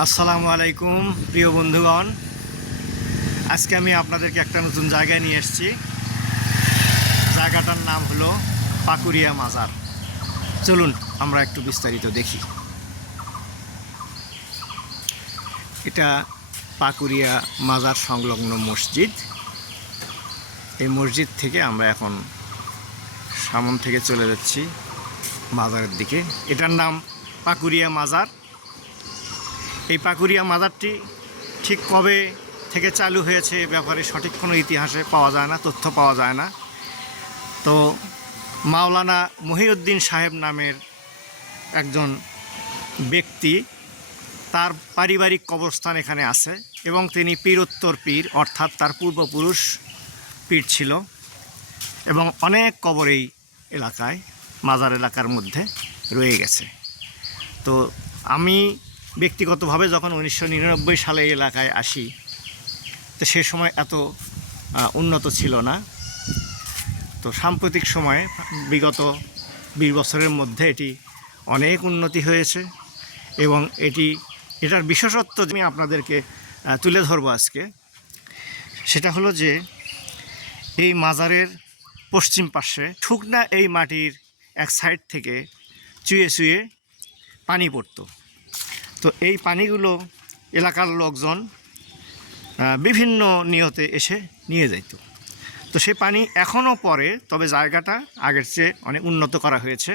আসসালামু আলাইকুম, প্রিয় বন্ধুগণ। আজকে আমি আপনাদেরকে একটা নতুন জায়গায় নিয়ে এসেছি। জায়গাটার নাম হলো পাকুরিয়া মাজার। চলুন আমরা একটু বিস্তারিত দেখি। এটা পাকুরিয়া মাজার সংলগ্ন মসজিদ। এই মসজিদ থেকে আমরা এখন সামন থেকে চলে যাচ্ছি মাজারের দিকে। এটার নাম পাকুরিয়া মাজার। এই পাকুরিয়া মাজারটি ঠিক কবে থেকে চালু হয়েছে এ ব্যাপারে সঠিক কোনো ইতিহাসে পাওয়া যায় না, তথ্য পাওয়া যায় না। তো মাওলানা মহিউদ্দিন সাহেব নামের একজন ব্যক্তি তার পারিবারিক কবরস্থান এখানে আছে এবং তিনি পীরোত্তর পীর, অর্থাৎ তার পূর্বপুরুষ পীর ছিল এবং অনেক কবর এই এলাকায়, মাজার এলাকার মধ্যে রয়ে গেছে। তো আমি ব্যক্তিগতভাবে যখন উনিশশো নিরানব্বই সালে এলাকায় আসি, তো সে সময় এত উন্নত ছিল না। তো সাম্প্রতিক সময়ে, বিগত বিশ বছরের মধ্যে এটি অনেক উন্নতি হয়েছে এবং এটি, এটার বিশেষত্ব আমি আপনাদেরকে তুলে ধরবো আজকে, সেটা হলো যে এই মাজারের পশ্চিম পাশে ঠুকনা এই মাটির এক সাইড থেকে চুয়ে চুয়ে পানি পড়তো। তো এই পানিগুলো এলাকার লোকজন বিভিন্ন নিয়তে এসে নিয়ে যাইত। তো সেই পানি এখনও পরে, তবে জায়গাটা আগের চেয়ে অনেক উন্নত করা হয়েছে।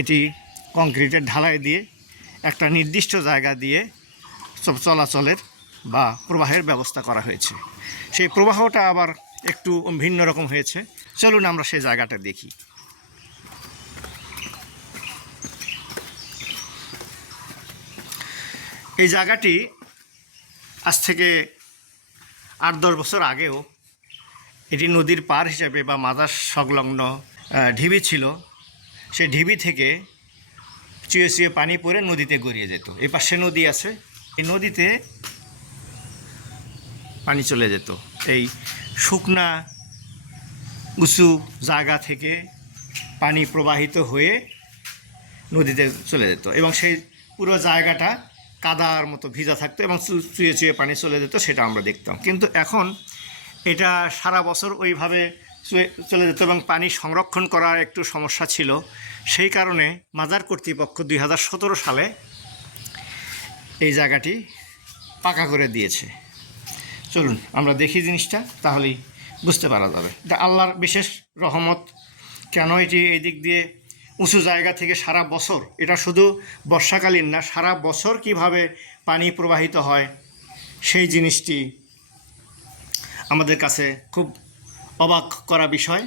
এটি কংক্রিটের ঢালাই দিয়ে একটা নির্দিষ্ট জায়গা দিয়ে সব চলাচলের বা প্রবাহের ব্যবস্থা করা হয়েছে। সেই প্রবাহটা আবার একটু ভিন্ন রকম হয়েছে। চলুন আমরা সেই জায়গাটা দেখি। এই জায়গাটি আজ থেকে আট দশ বছর আগেও এটি নদীর পার হিসাবে বা মাদার সংলগ্ন ঢিবি ছিল। সে ঢিবি থেকে চুয়ে চুয়ে পানি পড়ে নদীতে গড়িয়ে যেত। এই পাশে নদী আছে। এই নদীতে পানি চলে যেত। এই শুকনা, উঁচু জায়গা থেকে পানি প্রবাহিত হয়ে নদীতে চলে যেত এবং সেই পুরো জায়গাটা কাদার মতো ভিজা থাকতো এবং চুয়ে চুয়ে পানি চলে যেত, সেটা আমরা দেখতাম। কিন্তু এখন এটা সারা বছর ওইভাবে চলে যেত এবং পানি সংরক্ষণ করার একটু সমস্যা ছিল। সেই কারণে মাজার কর্তৃপক্ষ দুই হাজার সতেরো সালে এই জায়গাটি পাকা করে দিয়েছে। চলুন, আমরা দেখি জিনিসটা, তাহলেই বুঝতে পারা যাবে। আল্লাহর বিশেষ রহমত, কেন এটি এই দিক দিয়ে উঁচু জায়গা থেকে সারা বছর, এটা শুধু বর্ষাকালীন না, সারা বছর কীভাবে পানি প্রবাহিত হয়, সেই জিনিসটি আমাদের কাছে খুব অবাক করা বিষয়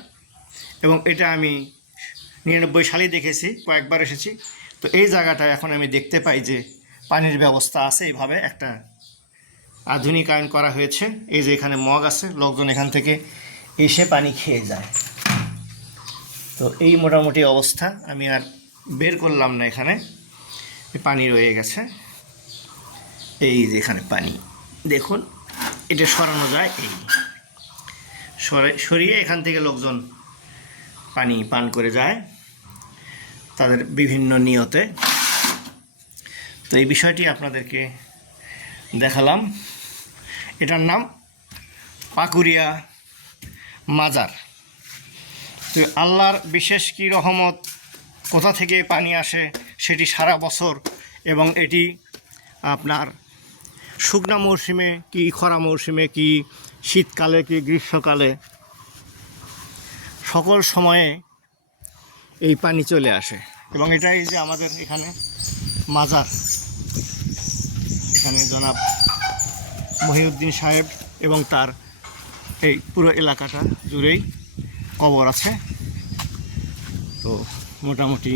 এবং এটা আমি নিরানব্বই সালেই দেখেছি, কয়েকবার এসেছি। তো এই জায়গাটায় এখন আমি দেখতে পাই যে পানির ব্যবস্থা আছে এইভাবে একটা আধুনিকায়ন করা হয়েছে। এই যে এখানে মগ আছে, লোকজন এখান থেকে এসে পানি খেয়ে যায়। তো এই মোটামুটি অবস্থা। আমি আর বের করলাম না এখানে। পানি রয়ে গেছে। এই যে এখানে পানি। দেখুন, এটা সরানো যায় এই। সরে সরিয়ে এখান থেকে লোকজন পানি পান করে যায়। তাদের বিভিন্ন নিয়তে। তো এই বিষয়টি আপনাদেরকে দেখালাম। এটার নাম পাকুরিয়া মাজার। তো আল্লাহর বিশেষ কি রহমত, কোথা থেকে পানি আসে সেটি সারা বছর এবং এটি আপনার শুকনা মৌসুমে কি খরা মৌসুমে, কি শীতকালে, কি গ্রীষ্মকালে, সকল সময়ে এই পানি চলে আসে। এবং এটাই যে আমাদের এখানে মাজার, এখানে জনাব মহিউদ্দিন সাহেব এবং তার এই পুরো এলাকাটা জুড়েই কবর আছে। তো মোটামুটি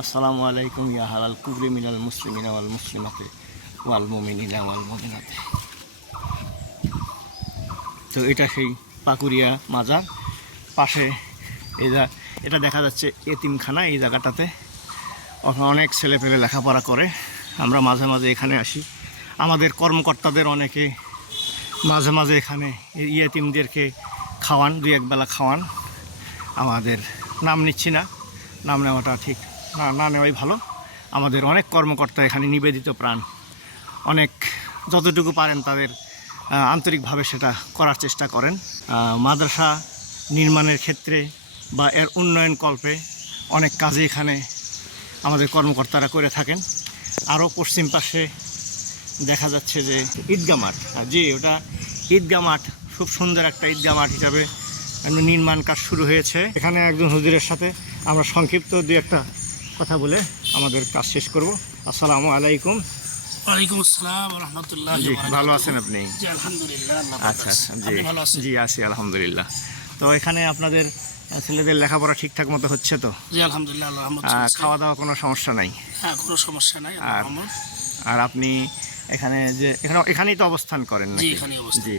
আসসালামু আলাইকুম ইয়া হালাল কুবরি মিনাল মুসলিমিনা ওয়াল মুসলিমাতে ওয়াল মুমিনিনা ওয়াল মুমিনাতে। তো এটা সেই পাকুরিয়া মাজার। পাশে এই এটা দেখা যাচ্ছে এতিমখানা এই জায়গাটাতে। অনেক ছেলেপেলে লেখাপড়া করে। আমরা মাঝে মাঝে এখানে আসি। আমাদের কর্মকর্তাদের অনেকে মাঝে মাঝে এখানে ইয়েতিমদেরকে খাওয়ান, দুই একবেলা খাওয়ান। আমাদের নাম নিচ্ছি না। নাম নেওয়াটা ঠিক না না নেওয়াই ভালো। আমাদের অনেক কর্মকর্তা এখানে নিবেদিত প্রাণ। অনেক যতটুকু পারেন তাদের আন্তরিকভাবে সেটা করার চেষ্টা করেন। মাদ্রাসা নির্মাণের ক্ষেত্রে বা এর উন্নয়ন কল্পে অনেক কাজে এখানে আমাদের কর্মকর্তারা করে থাকেন। আরও পশ্চিম পাশে দেখা যাচ্ছে যে ঈদগা মাঠ। জি, ওটা ঈদগা মাঠ খুব সুন্দর একটা ঈদগা মাঠ হিসাবে নির্মাণ কাজ শুরু হয়েছে। এখানে একজন হুজুরের সাথে আমরা সংক্ষিপ্ত দু একটা কথা বলে আমাদের কাজ শেষ করব। আসসালামু আলাইকুম। ওয়ালাইকুম আসসালাম রহমতুল্লাহ জি ভালো আছেন আপনি? আলহামদুলিল্লাহ আচ্ছা জি। জি আছি আলহামদুলিল্লাহ। তো এখানে আপনাদের ছেলেদের লেখাপড়া ঠিকঠাক মতো হচ্ছে তো? জি আলহামদুলিল্লাহ। খাওয়া দাওয়া কোনো সমস্যা নাই? হ্যাঁ কোনো সমস্যা নাই আর আর আপনি এখানে যে এখানে এখানেই তো অবস্থান করেন নাকি? জি।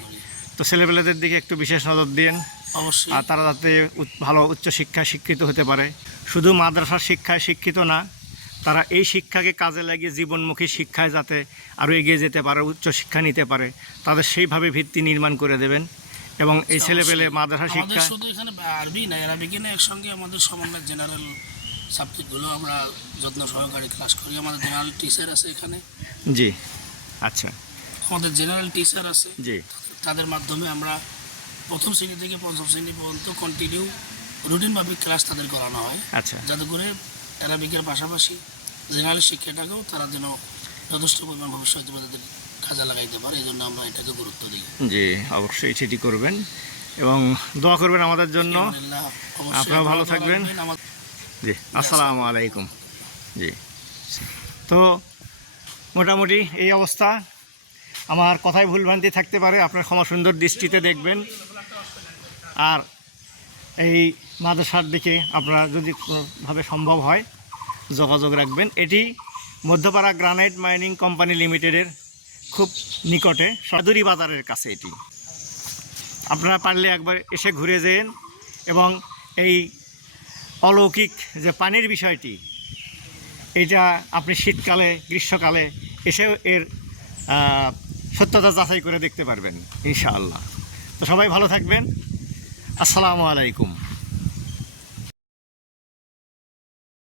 তো ছেলেপেলেদের দিকে একটু বিশেষ নজর দিন। অবশ্যই। আর তারা যাতে ভালো উচ্চ- উচ্চশিক্ষায় শিক্ষিত হতে পারে। শুধু মাদ্রাসার শিক্ষায় শিক্ষিত না তারা এই শিক্ষাকে কাজে লাগিয়ে জীবনমুখী শিক্ষায় যাতে আরও এগিয়ে যেতে পারে উচ্চশিক্ষা নিতে পারে তাদের সেইভাবে ভিত্তি নির্মাণ করে দেবেন। এবং এই ছেলেপেলে মাদ্রাসা শিক্ষা শুধু এখানে আরবি না আরবিকে না একসঙ্গে আমাদের সমন্বয় জেনারেল সাবজেক্টগুলো আমরা যত্ন সহকারে ক্লাস করি। আমাদের জেনারেল টিচার আছে এখানে। জি আচ্ছা। আমাদের জেনারেল টিচার আছে। জি। তাদের মাধ্যমে আমরা প্রথম শ্রেণি থেকে পঞ্চম শ্রেণি পর্যন্ত কন্টিনিউ রুটিনভাবে ক্লাস তাদের করানো হয়। আচ্ছা। যাতে করে অ্যারাবিকের পাশাপাশি জেনারেল শিক্ষাটাকেও তারা যেন যথেষ্ট পরিমাণ ভবিষ্যতে তাদের কাজে লাগাইতে পারে এই জন্য আমরা এটাকে গুরুত্ব দিই। জি অবশ্যই সেটি করবেন। এবং দোয়া করবেন আমাদের জন্য। আপনারা ভালো থাকবেন। জি আসসালামু আলাইকুম। জি। তো মোটামুটি এই অবস্থা। আমার কথায় ভুলভ্রান্তি থাকতে পারে, আপনার ক্ষমা সুন্দর দৃষ্টিতে দেখবেন। আর এই মাদ্রাসার দিকে আপনারা যদি কোনোভাবে সম্ভব হয়, যোগাযোগ রাখবেন। এটি মধ্যপাড়া গ্রানাইট মাইনিং কোম্পানি লিমিটেডের খুব নিকটে, সদুরি বাজারের কাছে এটি। আপনারা পারলে একবার এসে ঘুরে যেন এবং এই অলৌকিক যে পানির বিষয়টি, এটা আপনি শীতকালে, গ্রীষ্মকালে এসেও এর সত্যতা যাচাই করে দেখতে পারবেন ইনশাআল্লাহ। তো সবাই ভালো থাকবেন। আসসালামু আলাইকুম।